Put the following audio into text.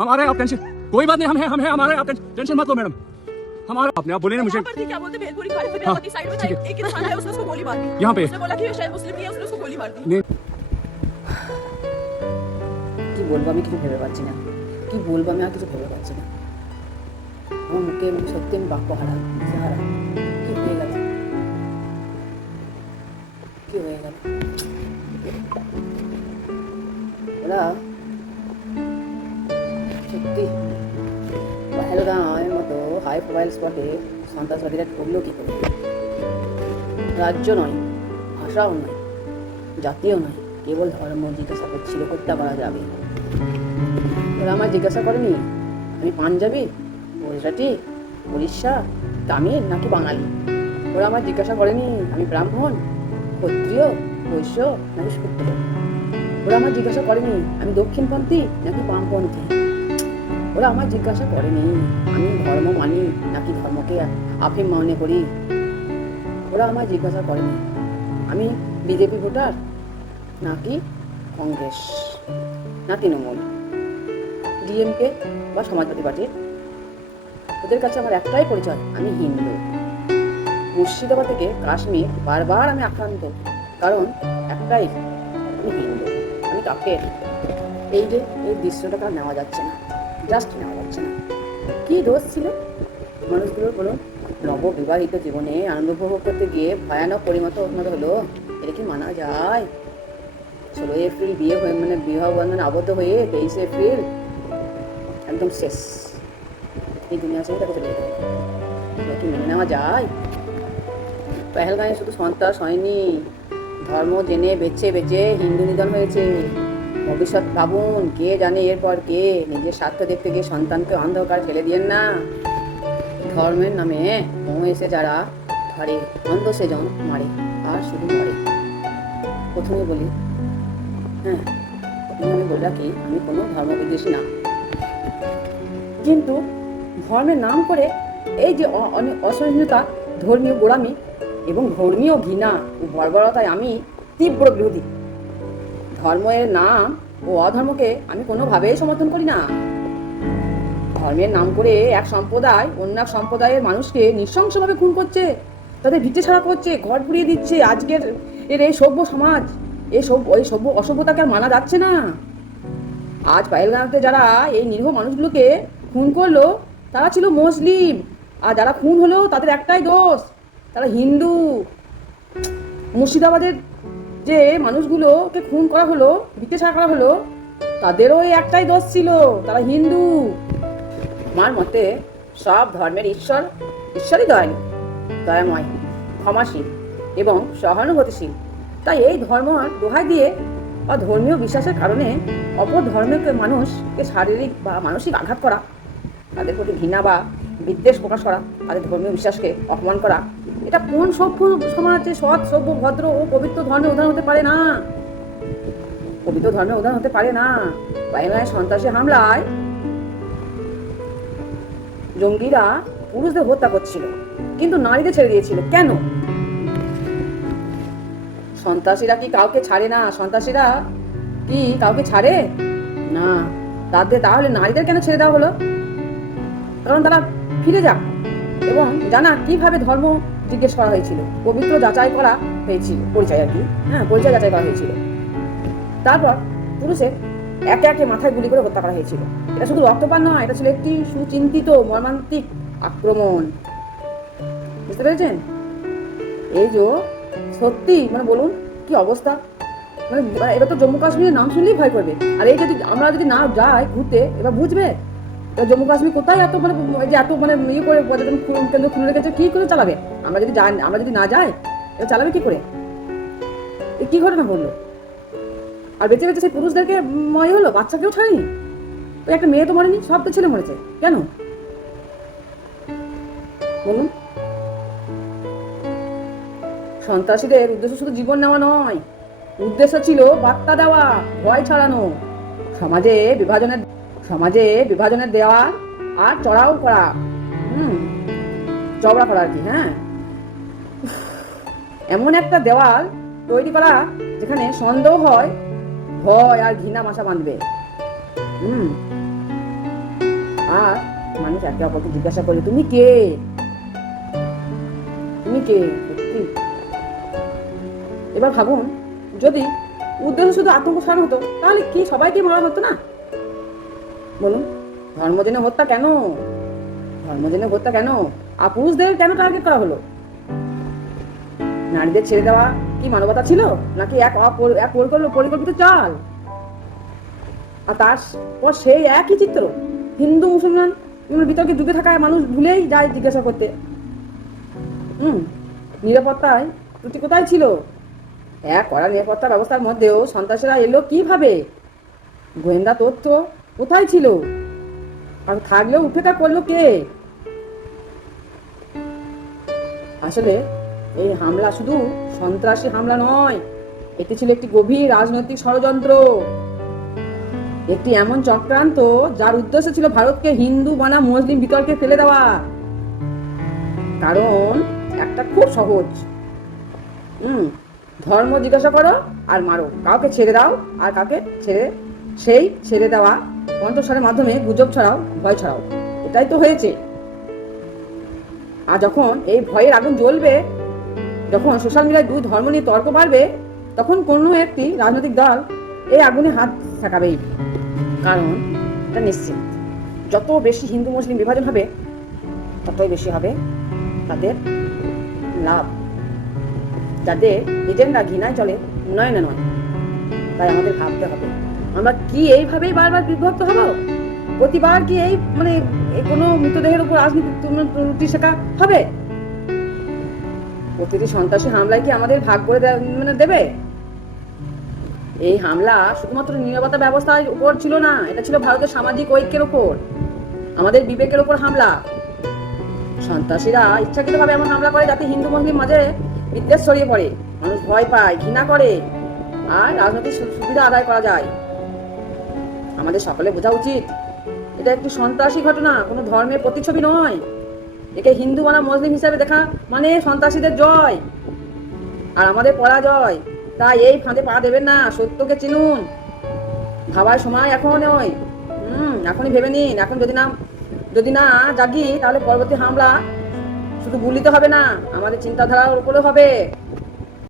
हमारे आप टेंशन कोई बात नहीं हम हैं हम हैं हमारे आप टेंशन टेंशन मत लो मैडम हमारे आपने आप बोले ना मुझे वहाँ पर थी क्या बोलते भेलपुरी खा रहे थे हाँ, मेरा पति साइड में था ठीक है। एक इंसान है उसने उसको गोली मार दी यहाँ पे? उसने बोला कि ये शायद मुस्लिम नहीं है उसने उसको गोली मार दी नहीं কি বলবো আমি কিছু ভেবে পাচ্ছি না কি বলবো আমি আর কিছু ভেবে পাচ্ছি না আমার মুখে আমি সত্যি আমি বাক্য হারা হারা কি হয়ে গেল কি হয়ে গেল ওরা সত্যি? পহেলগাঁওয়ের মতো হাই প্রোফাইল স্পটে সন্ত্রাসবাদীরা ঢুকলো কী করে? রাজ্য নয়, ভাষাও নয় জাতীয় নয়, কেবল ধর্ম জিজ্ঞাসা করছিল হত্যা করা যাবে। ওরা আমার জিজ্ঞাসা করেনি, আমি পাঞ্জাবি, গুজরাটি, উড়িষ্যা, তামিল নাকি বাঙালি? ওরা আমার জিজ্ঞাসা করেনি, আমি ব্রাহ্মণ, ক্ষত্রিয়, বৈশ্য নাকি সূত্র ওরা আমার জিজ্ঞাসা করেনি, আমি দক্ষিণপন্থী নাকি বামপন্থী? ওরা আমার জিজ্ঞাসা করেনি, আমি ধর্ম মানি নাকি ধর্মকে আফিম মনে করি? ওরা আমার জিজ্ঞাসা করেনি, আমি বিজেপি ভোটার নাকি কংগ্রেস না তৃণমূল? ডিএমকে বা সমাজবাদী পার্টির ওদের কাছে আমার একটাই পরিচয়, আমি হিন্দু। মুর্শিদাবাদ থেকে কাশ্মীর বারবার আমি আক্রান্ত, কারণ একটাই, আমি হিন্দু, আমি কাকের এই যে, এই দৃশ্যটা নেওয়া যাচ্ছে না। জাস্ট নেওয়া যাচ্ছে না। কি দোষ ছিল? মানুষগুলোর বলুন নববিবাহিত জীবনে আনন্দ উপভোগ করতে গিয়ে ভয়ানক পরিণত হলো। এটা কি মানা যায়? ষোলোই এপ্রিল বিয়ে হয়ে মানে বিবাহ বন্ধনে আবদ্ধ হয়ে তেইশে এপ্রিল একদম শেষ। এই দুনিয়া থেকে তাকে চলে এটা কি মেনে নেওয়া যায়? পেহেলগাঁয়ে শুধু সন্ত্রাস হয়নি। ধর্ম জেনে বেছে বেছে হিন্দু নিধন হয়েছে। ভবিষ্যৎ ভাবুন, কে জানে এরপর কে? নিজের স্বার্থ দেখতে গিয়ে সন্তানকে অন্ধকার ফেলে দিয়েন না। ধর্মের নামে এসে যারা ধরে, অন্ধ সেজন মারে, আর শুধু মরে। প্রথমে বলি হ্যাঁ আমি বলে রাখি, আমি কোনো ধর্ম বিদ্বেষী না। কিন্তু ধর্মের নাম করে এই যে অসহিষ্ণুতা, ধর্মীয় গোড়ামি এবং ধর্মীয় ঘৃণা ও বর্বরতায় আমি তীব্র বিরোধী। ধর্মের নাম ও অধর্মকে আমি কোনোভাবেই সমর্থন করি না। ধর্মের নাম করে এক সম্প্রদায় অন্য এক সম্প্রদায়ের মানুষকে নৃশংসভাবে খুন করছে, তাদের ভিটে ছাড়া করছে, ঘর পুড়িয়ে দিচ্ছে। আজকের এর এই সভ্য সমাজ এই সভ্য এই সভ্য অসভ্যতাকে আর মানা যাচ্ছে না। আজ পায়েলগাঁওতে যারা এই নিরীহ মানুষগুলোকে খুন করল, তারা ছিল মুসলিম। আর যারা খুন হলো, তাদের একটাই দোষ, তারা হিন্দু। মুর্শিদাবাদের যে মানুষগুলোকে খুন করা হলো ছাড়া করা হলো, তাদেরও এই একটাই দোষ ছিল, তারা হিন্দু। আমার মতে সব ধর্মের ঈশ্বর, ঈশ্বরই দয়ালু, দয়াময়, ক্ষমাশীল এবং সহানুভূতিশীল। তাই এই ধর্ম দোহাই দিয়ে বা ধর্মীয় বিশ্বাসের কারণে অপর ধর্মের মানুষকে শারীরিক বা মানসিক আঘাত করা, তাদের প্রতি ঘৃণা বা বিদ্বেষ প্রকাশ করা, তাদের ধর্মীয় বিশ্বাসকে অপমান করা, এটা কোন সভ্য সমাজে সৎ, সভ্য, ভদ্র ও পবিত্র ধর্মের উদাহরণ হতে পারে না? পবিত্র ধর্মের উদাহরণ হতে পারে না। বাইনায় সন্ত্রাসী হামলায় জঙ্গিরা পুরুষদের হত্যা করছিল, কিন্তু নারীদের ছেড়ে দিয়েছিল। কেন? সন্ত্রাসীরা কি কাউকে ছাড়ে না? সন্ত্রাসীরা কি কাউকে ছাড়ে? না। তাদের তাহলে নারীদের কেন ছেড়ে দেওয়া হলো? কারণ তারা ফিরে যাক এবং জানা কীভাবে ধর্ম জিজ্ঞেস করা হয়েছিল। পবিত্র যাচাই করা হয়েছিল। পরিচয় আর কি। হ্যাঁ পরিচয় যাচাই করা হয়েছিল। তারপর পুরুষের একে একে মাথায় গুলি করে হত্যা করা হয়েছিল। এটা শুধু রক্তপাত নয়, এটা ছিল একটি সুচিন্তিত, মর্মান্তিক আক্রমণ। বুঝতে পেরেছেন? এই যে, সত্যি মানে বলুন, কি অবস্থা? মানে এবার তো জম্মু কাশ্মীরের নাম শুনলেই ভয় করবে। আর এই যদি আমরা যদি না যাই ঘুরতে, এবার বুঝবে? জম্মু কাশ্মীর কোথায় এত মানে যে এত মানে ইয়ে করে পর্যটন কেন্দ্র খুলে রেখেছে, কি করে চালাবে? আমরা যদি যাই আমরা যদি না যাই এবার চালাবে কি করে? এ কি ঘটনা ঘটলো? আর বেঁচে বেঁচে সেই পুরুষদেরকে ময় হলো? বাচ্চাকেও ছাড়েনি? তো একটা মেয়ে তো মরেনি, সব তো ছেলে মরেছে। কেন? বলুন। সন্ত্রাসীদের উদ্দেশ্য শুধু জীবন নেওয়া নয়, উদ্দেশ্য ছিল বার্তা দেওয়া, ভয় ছাড়ানো। সমাজে বিভাজনের সমাজে বিভাজনের দেওয়া আর চড়াও করা। হুম, চওড়া করা আর কি হ্যাঁ। এমন একটা দেওয়াল তৈরি করা যেখানে সন্দেহ হয়, ভয় আর ঘৃণা মাসা বাঁধবে। হুম। আর মানুষ একে অপরকে জিজ্ঞাসা করে তুমি কে? তুমি কে? এবার ভাবুন, যদি উদ্দেশ্য শুধু আতঙ্ক ছড়ানো হতো, তাহলে কি সবাইকে মারা হতো না? বলুন ধর্মদিনে হত্যা কেন? ধর্মদিনে হত্যা কেন? আর পুরুষদের কেন টার্গেট করা হলো? নারীদের ছেড়ে দেওয়া কি মানবতা ছিল? নাকি এক এক পরিকল্প- পরিকল্পিত চাল? আর তার পর সেই একই চিত্র, হিন্দু, মুসলমান বিতর্কে ডুবে থাকা মানুষ ভুলেই যায় জিজ্ঞাসা করতে। হুম, নিরাপত্তায় ত্রুটি কোথায় ছিল? এক কড়া নিরাপত্তা ব্যবস্থার মধ্যেও সন্ত্রাসীরা এলো কীভাবে? গোয়েন্দা তথ্য কোথায় ছিল? আর থাকলেও উপেক্ষা করল কে? আসলে এই হামলা শুধু সন্ত্রাসী হামলা নয়, এটি ছিল একটি গভীর রাজনৈতিক ষড়যন্ত্র। একটি এমন চক্রান্ত যার উদ্দেশ্য ছিল ভারতকে হিন্দু, বানা, মুসলিম বিতর্কে ফেলে দেওয়া। কারণ একটা খুব সহজ। হুম ধর্ম জিজ্ঞাসা করো আর মারো। কাউকে ছেড়ে দাও আর কাউকে ছেড়ে সেই ছেড়ে দেওয়া কণ্ঠস্বরের মাধ্যমে গুজব ছড়াও, ভয় ছড়াও। এটাই তো হয়েছে। আর যখন এই ভয়ের আগুন জ্বলবে, যখন সোশ্যাল মিডিয়ায় দুই ধর্ম নিয়ে তর্ক বাড়বে, তখন কোনো একটি রাজনৈতিক দল এই আগুনে হাত ঠেকাবেই। কারণ এটা নিশ্চিত। যত বেশি হিন্দু, মুসলিম বিভাজন হবে, ততই বেশি হবে তাদের লাভ। যাদের এজেন্ডা ঘৃণায় চলে, উন্নয়নে নয়। তাই আমাদের ভাবতে হবে। আমরা কি এইভাবেই বারবার বিভক্ত হব? প্রতিবার কি এই মানে কোনো মৃতদেহের উপর রাজনীতি শেখা হবে? প্রতিটি সন্ত্রাসী হামলায় কি আমাদের ভাগ করে মানে দেবে? এই হামলা শুধুমাত্র নিরাপত্তা ব্যবস্থার উপর ছিল না, এটা ছিল ভারতের সামাজিক ঐক্যের উপর। আমাদের বিবেকের উপর হামলা। সন্ত্রাসীরা ইচ্ছাকৃতভাবে এমন হামলা করে যাতে হিন্দু মুসলিম মাঝে বিদ্বেষ ছড়িয়ে পড়ে। মানুষ ভয় পায়, ঘৃণা করে। আর রাজনৈতিক সুবিধা আদায় করা যায়। আমাদের সকলে বোঝা উচিত। এটা একটি সন্ত্রাসী ঘটনা, কোনো ধর্মের প্রতিচ্ছবি নয়। একে হিন্দু বানা মুসলিম হিসাবে দেখা মানে সন্ত্রাসীদের জয় আর আমাদের পরাজয়। তাই এই ফাঁদে পা দেবেন না, সত্যকে চিনুন। ভাবার সময় এখন নয় হুম, এখনই ভেবে নিন। এখন যদি না যদি না জাগি, তাহলে পরবর্তী হামলা শুধু গুলিতে হবে না, আমাদের চিন্তাধারার উপরেও হবে।